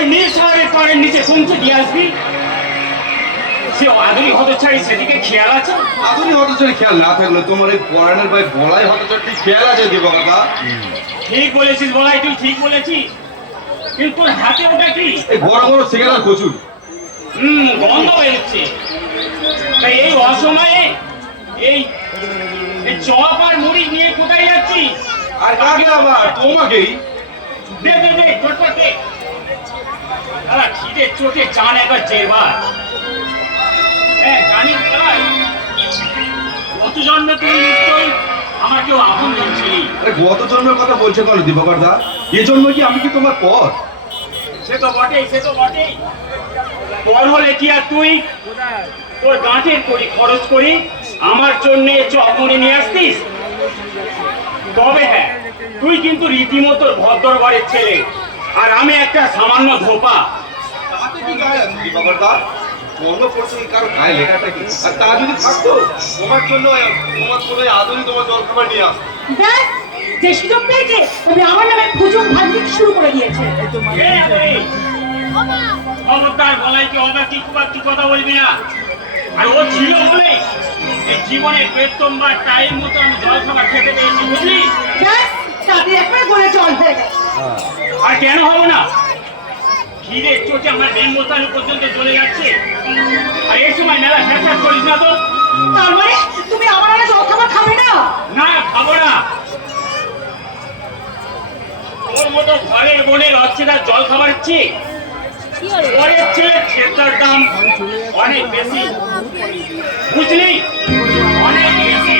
ওই নীল শহরের পাড়ের নিচে পৌঁছে দিয়ে আসবি। সে আদুরি হতচারী সেদিকে খেয়াল আছে? আদুরি হতচারী খেয়াল না থাকলে তোমার এই পরাণের ভাই বলাই হতচারী খেয়াল আছে দিবাকরদা। ঠিক বলেছিস বলাই, তুই ঠিক বলেছিস, কিন্তু তোর হাতে ওটা কি? এই বড় বড় সিগারেট কচুর। গন্ধ বেরোচ্ছে। তাই এই অসময়ে এই চপ আর মুড়ি নিয়ে কোথায় যাচ্ছি? আর কাকে আবার? তোমাকেই। দে দে দে চটপট দে। দাদা খিদে চোটে চান একবার জেরবার। হ্যাঁ জানি ভাই, গত জন্মে তুই নিশ্চয়ই আমার কেউ আপন জন ছিলি। আরে গত জন্মের কথা বলছে কেন দিবাকরদা? এ জন্ম কি আমি কি তোমার পর? সে তো বটেই, সে তো বটেই। পর হলে কি আর তুই তোর গাঁটের করি খরচ করি আমার জন্য চপ মুড়ি নিয়ে আসতিস? তবে হ্যাঁ, তুই কিন্তু রীতিমতো ভদ্র ঘরের ছেলে, আর আমি একটা সামান্য ধোপা। তাতে কি গায়ে আছে দিবাকরদা? বন্ধ করছো কি কারো গায়ে লেখাটা কি? আর তা যদি থাকতো তোমার জন্য তোমার ছোট আদুরি তোমার জল খাবার নিয়ে আসতো। ব্যাস, যে সুযোগ পেয়েছে তবে আমার নামে খুঁজুম ভাঙতে শুরু করে দিয়েছে। খবরদার বলাইকে অবাকি কুবাকি কথা বলবি না। আর ও ছিল বলে এই জীবনে প্রথমবার টাইম মতো আমি জল খাবার খেতে পেয়েছি, বুঝলি? ব্যাস, তাতে একবার গলে জল হয়ে গেছে। আর কেন হবো না? খিদে চোটে আমার বেন মোতালু পর্যন্ত চলে যাচ্ছে। আর এই সময় মেলা ফ্যাসাদ করিস না তো। তার মানে তুমি আমার আগে জল খাবার খাবে না? না, খাবো না। তোর মতো ঘরের বোনের অচ্ছেদার জল খাবার চেয়ে পরের চেয়ে ক্ষেত্রের দাম অনেক বেশি, বুঝলি? অনেক বেশি।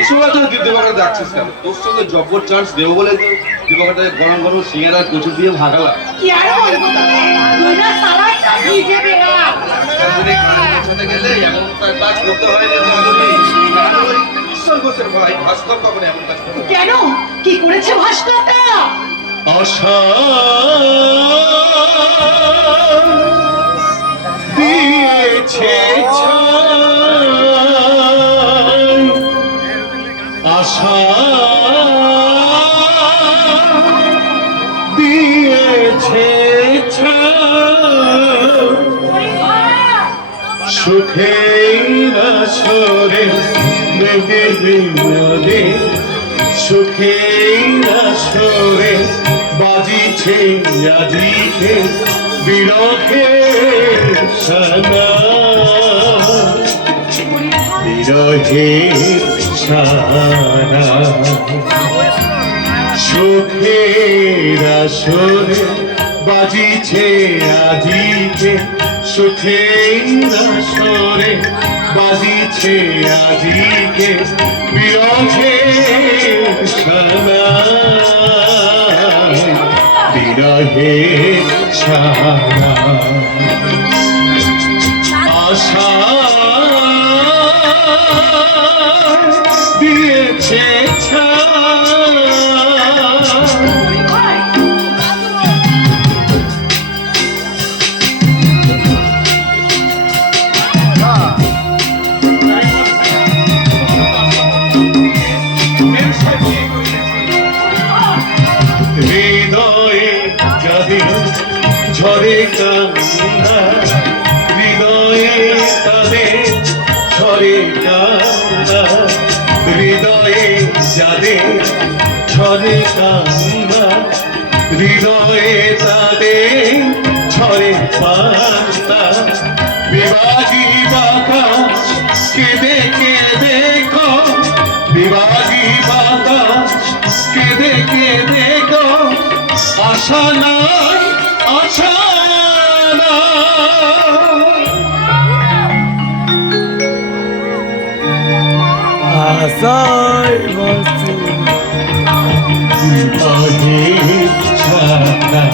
এসব তো দিবাকরদা যাচ্ছিস কেন? তোর সঙ্গে জব্বর চান্স দেবো বলে তো দিবাকরদাকে গরম গরম সিঙ্গারা কচু দিয়ে ভাগালা। কি আর বলবো তোকে? তুই না সারাই ভিজে বেরা। সাথে গেলে এমন কাজ করতে হয় না আদুরি। ওই ঈশ্বর ঘোষের ভাই ভাস্কর কখনো এমন কাজ করে না। কেন? কি করেছে ভাস্করটা? আশা দিয়েছে ছাই, আশা দিয়েছে ছাই, সুখের আসরে দেবে বিনোদে, সুখের আসরে বাজিছে আজিকে বিরহের সানা, বিরহের সানা, সুখের আসরে বাজিছে আজিকে, সুখের আসরে বাজিছে আজিকে বিরহের সানা, বিরহের সানা। আশা দিয়েছে ছাই, হৃদয়ে যদি ঝরে কান্না, হৃদয়ে তাদের ঝরে কান্না, হৃদয়ে যাদের ঝরে কান্না, হৃদয়ে তাদের ঝরে কান্না, বিবাজি বাতাস কেঁদে কেঁদে গো, বিবাজি বাতাস কেঁদে কেঁদে গো, আশা নাই আশা নাই, আশায় বসে বিবাহের ছানা,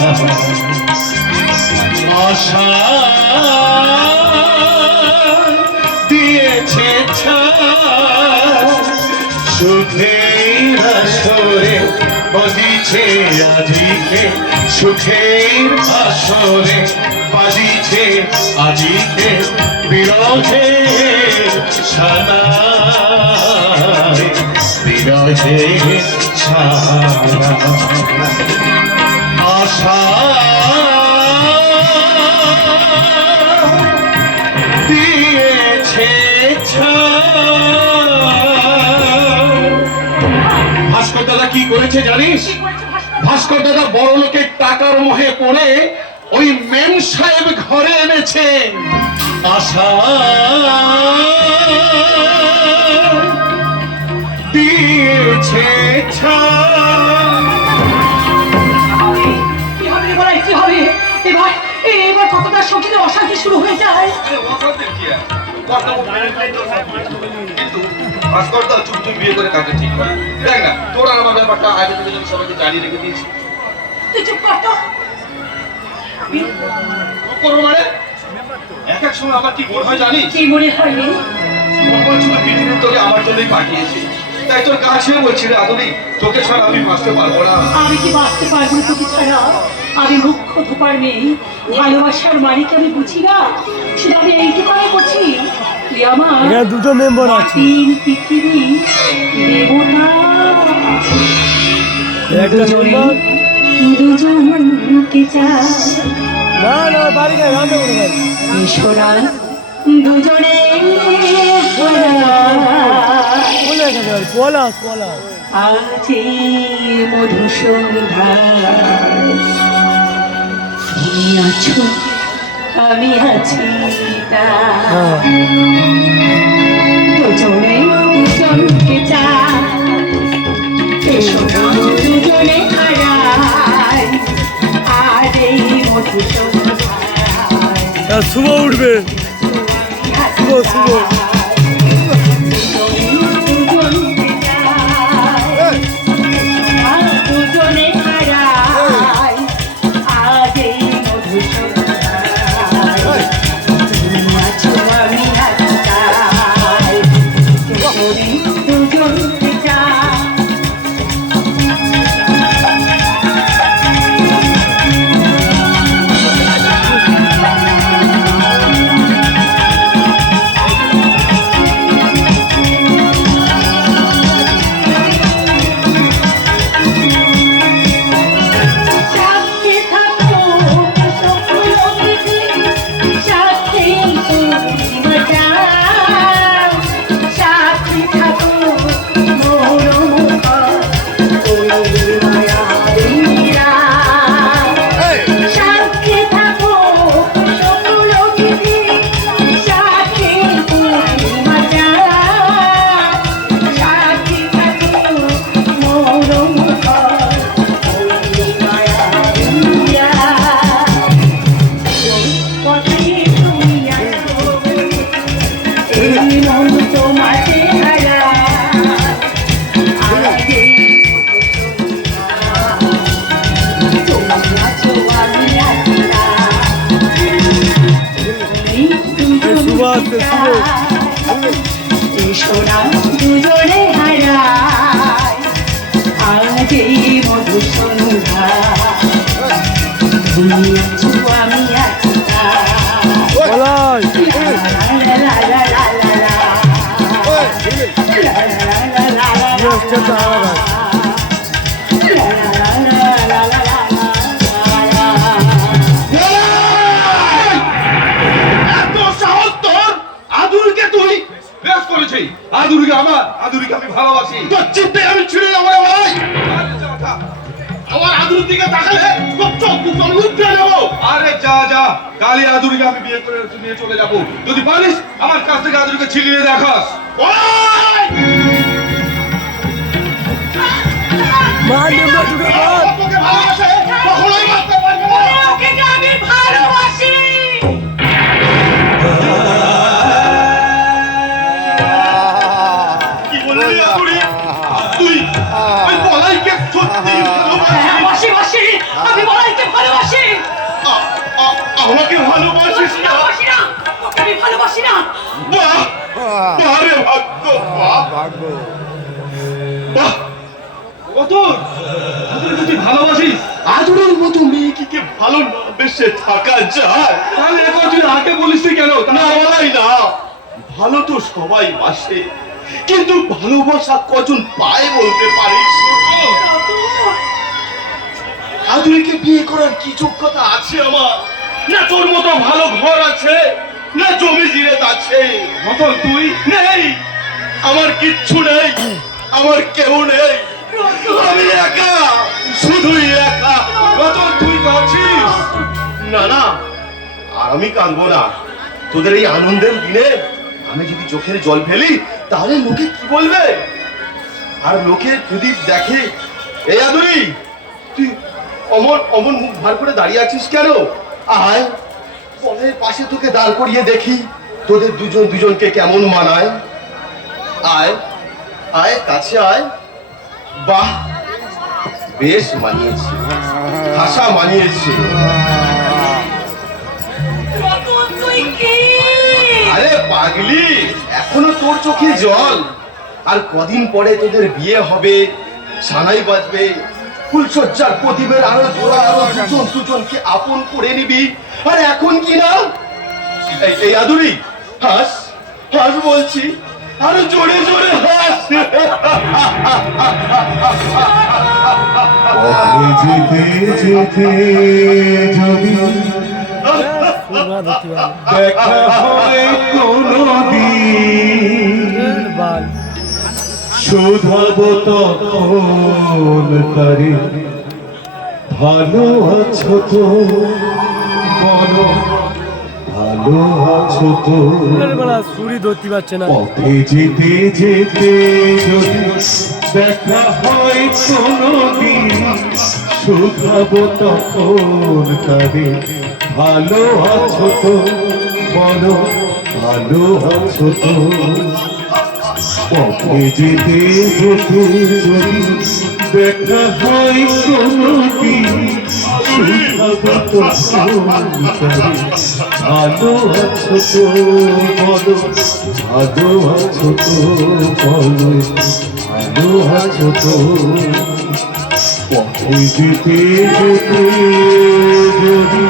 আশা দিয়েছে ছাই, সুখের আসরে বাজিছে আজিকে, সুখের আসরে বাজিছে আজিকে বিরহের সানা, বিরহের সানা। করেছে জানিস? কি করেছে ভাস্কর? ভাস্কর দাদা বড় লোকের টাকার মোহে পড়ে ওই মেম সাহেব ঘরে এনেছেন। আশা দিয়েছে কি হবে রে বলাই, কি হবে? এবার কতটা সংসারে অশান্তি শুরু হয়ে যায়। আরে অশান্তির কি আছে? কিন্তু ভাস্কর দা চুপ চুপ বিয়ে করে কাজটা ঠিক করে। দেখ না, তোর আর আমার ব্যাপারটা আগে থেকে যদি সবাইকে জানিয়ে রেখে দিয়েছি। তুই চুপ কর তো। চুপ করবো মানে? এক এক সময় আমার কি মনে হয় জানিস? কি মনে হয় রে? মঙ্গল ছিল পৃথিবীর তোকে আমার জন্যই পাঠিয়েছে। তাই তোর কাছে বলছি রে আদরি, তোকে ছাড়া আমি বাঁচতে পারবো না। আমি কি বাঁচতে পারবো না তোকে ছাড়া? আমি মুখ্য ধোপার মেয়ে, ভালোবাসার মালিক আমি বুঝি না। শুধু আমি এইটুকু আমি করছি, তুই আমার এখানে দুটো মেম্বার আছে, তিন পৃথিবী দেবতা। একটা মেম্বার দুজনকে চাই না বাড়ি গায়ে রান্না করে খাই। সোনা দুজনে বলে গেছে পলাশ আজি মধুসন্ধ্যা তুমি আছো আমি আছি হ্যাঁ। দুজনে দুজনকে চাই দুজনে হারাই আজ এই মধুসন্ধ্যায় শুভ উঠবে, শুভ দুজনে হারাই আজ এই মধুসন্ধ্যায় তুমি আছো আমি আছি তাই দুজনকে চাই। সাথে থাকো সকল পৃথিবী, সাথে তুমি বাঁচাও, সাথে থাকো মোর মুখর ওই মায়াবীরা। সাথে থাকো সকল পৃথিবী, সাথে তুমি বাঁচাও, সাথে থাকো মোর মুখর শুভ আসছে, সোনা দুজনে হারায় আজ এই মধুসন্ধ্যা তুমি আছো আমি আছি পলাশ এত সাহস তোর? আদুরকে তুই বেশ করেছিস। আদুরকে আমার, আদুরকে আমি ভালোবাসি। তোর চিন্তায় আমি ছিঁড়ে যাবো রে ভাই। আমার আদুর দিকে তাকালে তোর চোখ দুটো লুটে নেবো। আরে যা কালি আদুরকে আমি বিয়ে করে নিয়ে চলে যাবো। যদি পারিস আমার কাছ থেকে আদুরকে ছিনিয়ে দেখাস। ওই! মার মেম্বার দুটো মার। তোকে ভালোবাসে কখনোই মারতে পারবে না। ওকে যে আমি ভালোবাসি। কি বললি আদুরি? তুই ওই বলাইকে সত্যি ভালোবাসিস? আমি বলাইকে ভালোবাসি। আমাকে ভালোবাসিস না? ভালোবাসি না, আমি ভালোবাসি না। বাহ বারে ভাগ্য, বাহ বাহ কত আদুরকে তুই ভালোবাসিস? আদুরের মতো মেয়েকে কে ভালো না বেশে থাকা যায়? তাহলে এখন তুই আগে বলিস কেন? না বলাই না, ভালো তো সবাই বাসে, কিন্তু ভালোবাসা কজন পায় বলতে পারিস? আদুরিকে বিয়ে করার কি যোগ্যতা আছে আমার? না তোর মতো ভালো ঘর আছে, না জমি জিরেত আছে। মতন তুই নেই, আমার কিচ্ছু নেই, আমার কেউ নেই। আমি একা, শুধুই একা। রতন, তুই কাঁদছিস? না না, আর আমি কাঁদবো না। তোদের এই আনন্দের দিনে আমি যদি চোখের জল ফেলি তাহলে লোকে কি বলবে? আর লোকে যদি দেখে, এই আদুরি তুই অমন অমন মুখ ভার করে দাঁড়িয়ে আছিস কেন? আয় বনের পাশে তোকে দাঁড় করিয়ে দেখি তোদের দুজন দুজনকে কেমন মানায়। আয় আয়, কাছে আয়। বাহ, বেশ মানিয়েছে, ভাষা মানিয়েছে। রতন, তুই কে? আরে পাগলি, এখনো তোর চোখে জল। আর কদিন পরে তোদের বিয়ে হবে, সানাই বাজবে, ফুলসজ্জার প্রদীপের আরো তোরা আরো দুজন দুজনকে আপন করে নিবি। আর এখন কি না? এই আদুরি, হাস হাস বলছি, আরো জোরে জোরে হাস। যেতে যেতে যদি সুরমা ধরতে পারে দেখা হয় কোনদিন, বাল শোধাবো তখন তারে, ভালো আছো তো বলো, ভালো আছো তো? বলা সুরি ধরতে পারছে না পথে যেতে যেতে যদি দেখা হয় কোনদিন, শোধাবো তখন তারে, ভালো আছো তো বলো, ভালো আছো তো? পথে যেতে যেতে যদি দেখা হয় কোনদিন, শোধাবো তখন তারে, ভালো আছো তো বলো, ভালো আছো তো বলো, ভালো আছো তো? পথে যেতে যেতে যদি